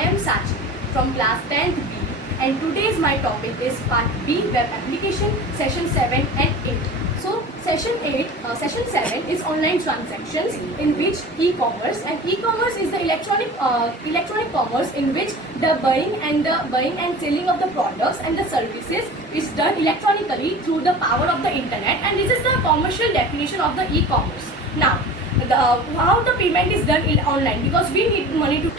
I am Sachi from class 10th B, and today's my topic is part B, web application, session 7 and 8. So session 7 is online transactions, in which e-commerce, and e-commerce is the electronic commerce in which the buying and selling of the products and the services is done electronically through the power of the internet, and this is the commercial definition of the e-commerce. Now, how the payment is done online, because we need money to.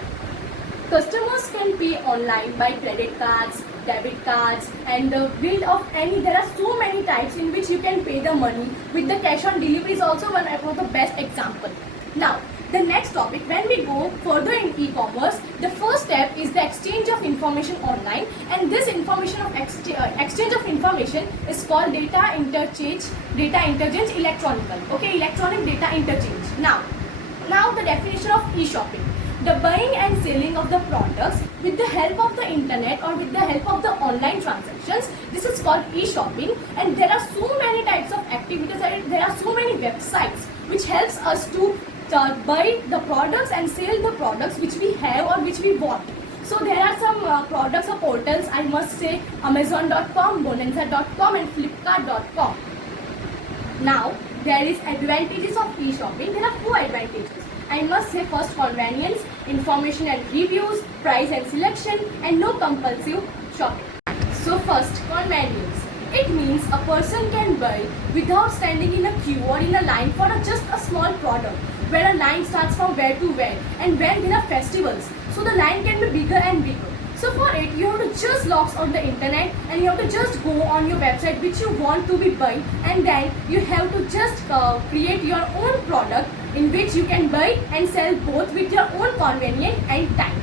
Customers can pay online by credit cards, debit cards, and the bill of any. There are so many types in which you can pay the money. With the cash on delivery is also one of the best example. Now, the next topic, when we go further in e-commerce, the first step is the exchange of information online, and this information of exchange of information is called data interchange electronical. Okay, electronic data interchange. Now the definition of e-shopping. The buying and selling of the products with the help of the internet or with the help of the online transactions. This is called e-shopping, and there are so many types of activities. There are so many websites which helps us to buy the products and sell the products which we have or which we want. So there are some products or portals, I must say, Amazon.com, Bonanza.com and Flipkart.com. Now, there is advantages of e-shopping. There are 4 advantages. I must say, first, convenience, information and reviews, price and selection, and no compulsive shopping. So first, convenience. It means a person can buy without standing in a queue or in a line for just a small product, where a line starts from where to where, and when there are festivals, so the line can be bigger and bigger. So for it, you have to just log on the internet, and you have to just go on your website which you want to be buy, and then you have to just create your own product in which you can buy and sell both with your own convenience and time.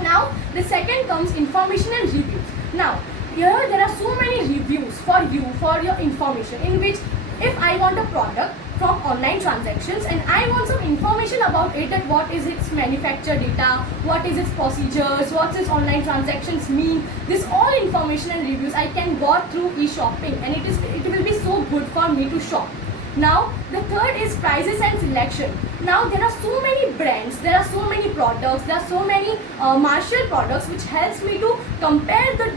Now, the second comes information and reviews. Now, here there are so many reviews for you, for your information, in which if I want a product from online transactions and I want some information about it, that what is its manufacture data, what is its procedures, what its online transactions mean, this all information and reviews I can got through e-shopping, and it will be so good for me to shop. Now, the third is prices and selection. Now, there are so many brands, there are so many products, there are so many martial products which helps me to compare the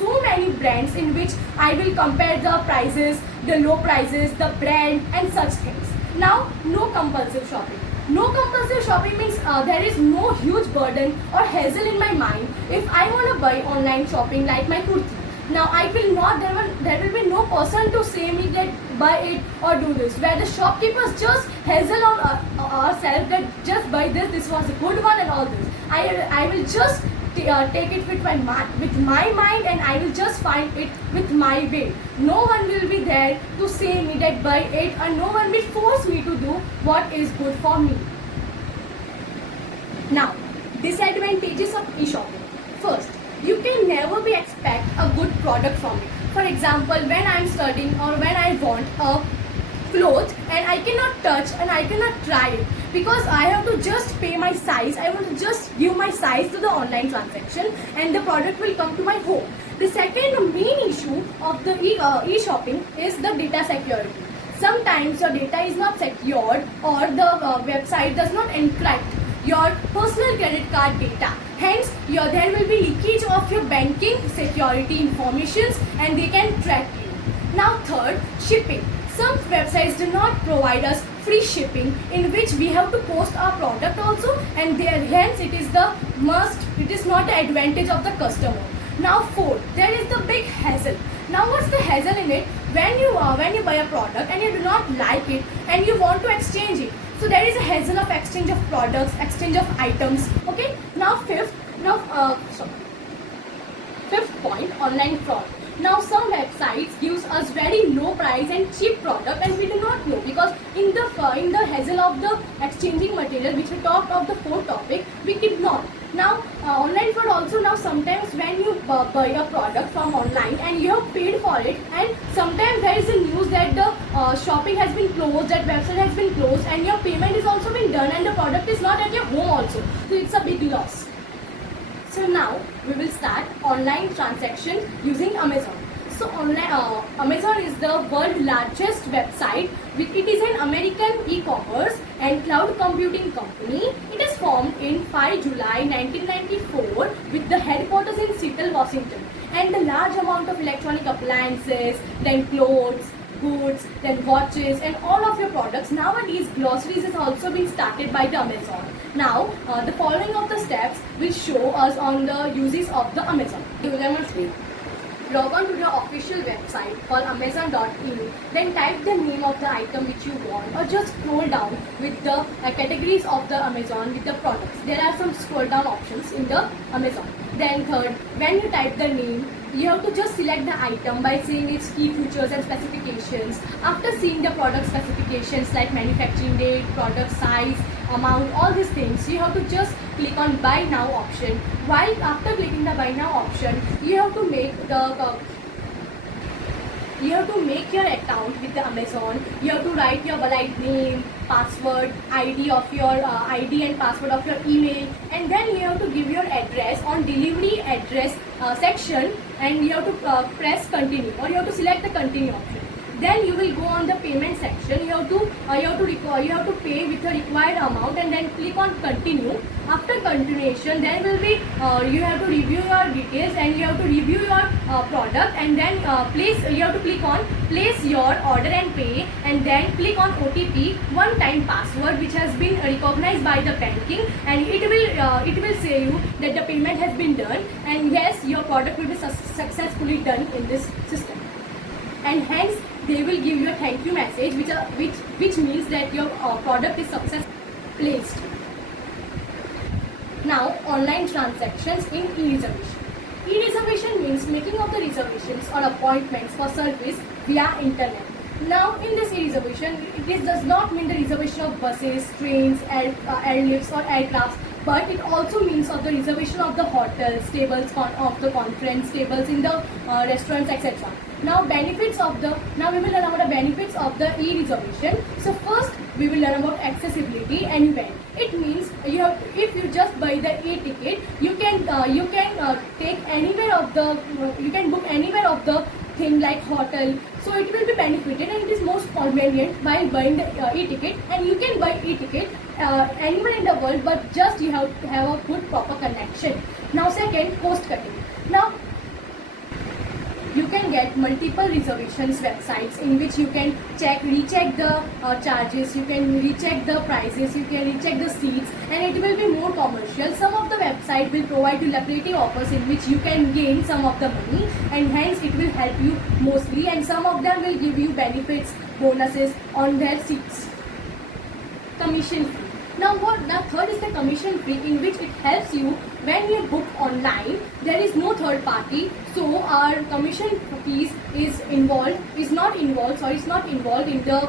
so many brands, in which I will compare the prices, the low prices, the brand and such things. Now, no compulsive shopping. No compulsive shopping means there is no huge burden or hassle in my mind if I want to buy online shopping like my kurti. Now, I will not, there will be no person to say me that buy it or do this, where the shopkeepers just hassle on ourselves that just buy this was a good one and all this. I will just take it with my mind, and I will just find it with my way. No one will be there to say me that buy it, and no one will force me to do what is good for me. Now, disadvantages of e-shopping. First, you can never be expect a good product from it. For example, when I am studying or when I want a cloth and I cannot touch and I cannot try it, because I have to just pay my size. I want to just give my size to the online transaction, and the product will come to my home. The second main issue of the e-shopping is the data security. Sometimes your data is not secured, or the website does not encrypt your personal credit card data. Hence, there will be leakage of your banking security informations, and they can track you. Now, third, shipping. Some websites do not provide us free shipping, in which we have to post our product also, and hence it is the must. It is not the advantage of the customer. Now, fourth, there is the big hassle. Now, what's the hassle in it? When you buy a product and you do not like it and you want to exchange it, so there is a hassle of exchange of products, exchange of items. Okay. Now, fifth point, online fraud. Now, some websites gives us very low price and cheap product, and we do not know, because in the hassle of the exchanging material, which we talked of the fourth topic, we did not. Now, online fraud also. Now, sometimes when you buy a product from online and you have paid for it, and sometimes there is a news that the shopping has been closed, that website has been closed, and your payment is also been done, and the product is not at your home also. So it's a big loss. So now we will start online transaction using Amazon. So Amazon is the world's largest website. It is an American e-commerce and cloud computing company. It is formed in 5 July 1994 with the headquarters in Seattle, Washington. And the large amount of electronic appliances, then clothes, goods, then watches, and all of your products. Nowadays, groceries is also being started by the Amazon. Now, the following of the steps will show us on the uses of the Amazon. Log on to the official website called amazon.in, then type the name of the item which you want, or just scroll down with the categories of the Amazon with the products. There are some scroll down options in the Amazon. Then third, when you type the name, you have to just select the item by seeing its key features and specifications. After seeing the product specifications like manufacturing date, product size, amount, all these things, you have to just click on buy now option. While after clicking the buy now option, you have to make your account with the Amazon. You have to write your name, password, ID and password of your email, and then you have to give your address on delivery address section, and you have to press continue, or you have to select the continue option. Then you will go on the payment section. You have to pay with the required amount, and then click on continue. After continuation, there will be you have to review your details, and you have to review your product, and then you have to click on place your order and pay, and then click on OTP, one time password, which has been recognized by the banking, and it will say you that the payment has been done, and yes, your product will be successfully done in this system. And hence they will give you a thank you message, which means that your product is successfully placed. Now, online transactions in e-reservation. E-reservation means making of the reservations or appointments for service via internet. Now, in this e-reservation, it does not mean the reservation of buses, trains, airlifts or aircrafts, but it also means of the reservation of the hotels, tables of the conference, tables in the restaurants, etc. Now we will learn about the benefits of the e-reservation. So first we will learn about accessibility and when. It means if you just buy the e-ticket, you can take anywhere of the you can book anywhere of the thing like hotel. So it will be benefited, and it is most convenient while buying the e-ticket, and you can buy e-ticket anywhere in the world, but just you have to have a good proper connection. Now second, cost cutting. Now you can get multiple reservations websites in which you can recheck the charges, you can recheck the prices, you can recheck the seats, and it will be more commercial. Some of the website will provide you lucrative offers in which you can gain some of the money, and hence it will help you mostly, and some of them will give you benefits, bonuses on their seats. Commission fee. Now third is the commission fee, in which it helps you when you book online. There is no third party, so our commission fees is not involved in the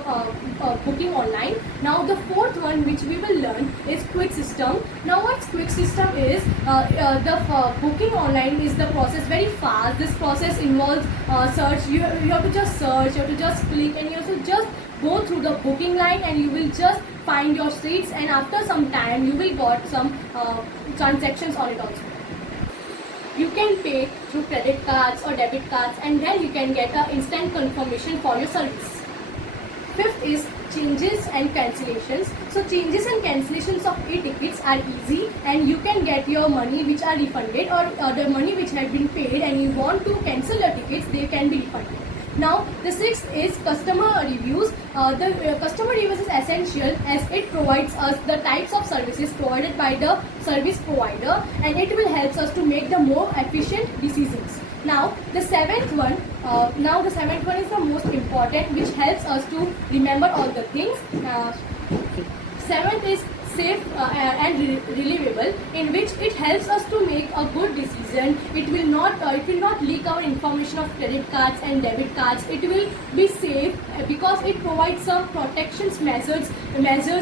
booking online. Now the fourth one which we will learn is quick system. Now what quick system is, the booking online is the process very fast. This process involves search. You have to just search, you have to just click, and you have to just go through the booking line, and you will just find your seats, and after some time you will got some transactions on it also. You can pay through credit cards or debit cards, and then you can get an instant confirmation for your service. Fifth is changes and cancellations. So changes and cancellations of e-tickets are easy, and you can get your money which are refunded, or the money which have been paid and you want to cancel your tickets, they can be refunded. Now the sixth is customer reviews. The customer reviews is essential as it provides us the types of services provided by the service provider, and it will help us to make the more efficient decisions. Now the seventh one is the most important, which helps us to remember all the things. Seventh is safe and reliable, in which it helps us to make a good decision. It will not leak our information of credit cards and debit cards. It will be safe because it provides some protections measures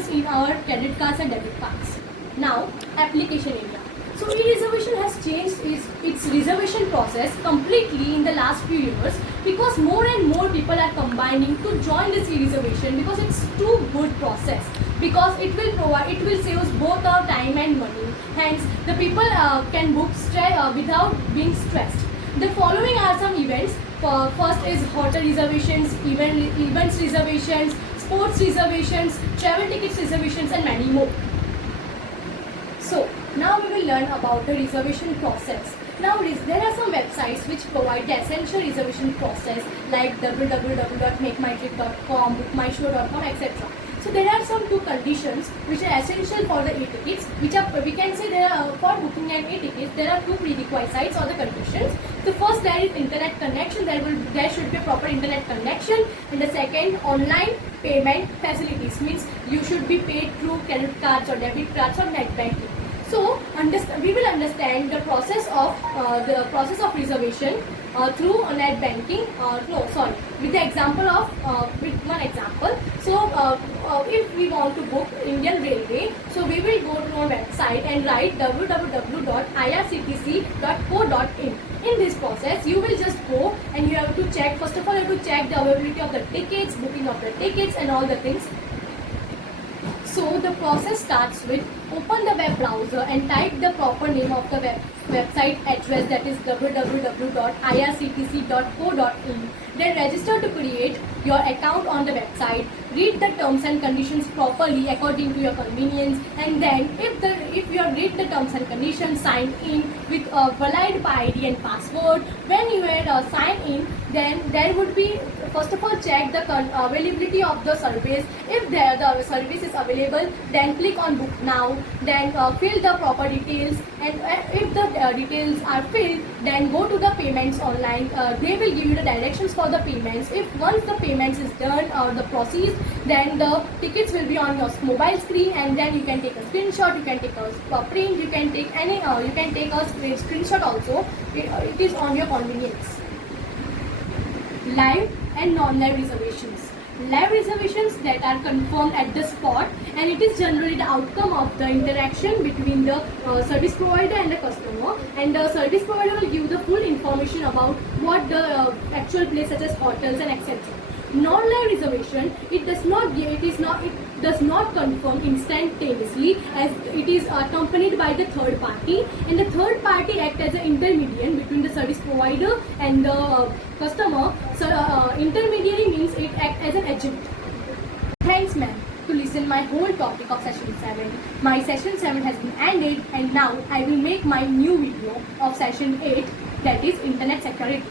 in our credit cards and debit cards. Now application area. So e-reservation has changed its reservation process completely in the last few years, because more and more people are combining to join this e-reservation, because it's too good process, because it will save us both our time and money. Hence the people can book without being stressed. The following are some events. First is hotel reservations, events reservations, sports reservations, travel tickets reservations, and many more. So now we will learn about the reservation process. Now there are some websites which provide the essential reservation process like www.makemytrip.com, bookmyshow.com, etc. So there are some two conditions which are essential for the e-tickets, which are, we can say, there are for booking an e-tickets there are two prerequisites or the conditions. The first, there is internet connection. There should be a proper internet connection, and the second, online payment facilities, means you should be paid through credit cards or debit cards or net banking. So we will understand the process of reservation through net banking. With the example of with one example. So if we want to book Indian Railway, so we will go to our website and write www.irctc.co.in. In this process, you will just go and you have to check. First of all, you have to check the availability of the tickets, booking of the tickets, and all the things. So the process starts with open the web browser and type the proper name of the website address, that is www.irctc.co.in. Then register to create your account on the website. Read the terms and conditions properly according to your convenience, and then if you have read the terms and conditions, sign in with a valid ID and password. When you are sign in, then there would be, first of all, check the availability of the service. If the service is available, then click on book now. Then fill the proper details, and if the details are filled, then go to the payments online. They will give you the directions for the payments. If once the payments is done or the proceed, then the tickets will be on your mobile screen, and then you can take a screenshot, you can take a print, you can take any you can take a screenshot also. It is on your convenience. Live and non-live reservations. Live reservations that are confirmed at the spot, and it is generally the outcome of the interaction between the service provider and the customer, and the service provider will give the full information about what the actual place, such as hotels and etc. Non-live reservation, it does not confirm instantaneously, as it is accompanied by the third party, and the third party act as an intermediary between the service provider and the customer. So intermediary means it act as an agent. Thanks ma'am to listen my whole topic of session 7. My session 7 has been ended, and now I will make my new video of session 8, that is internet security.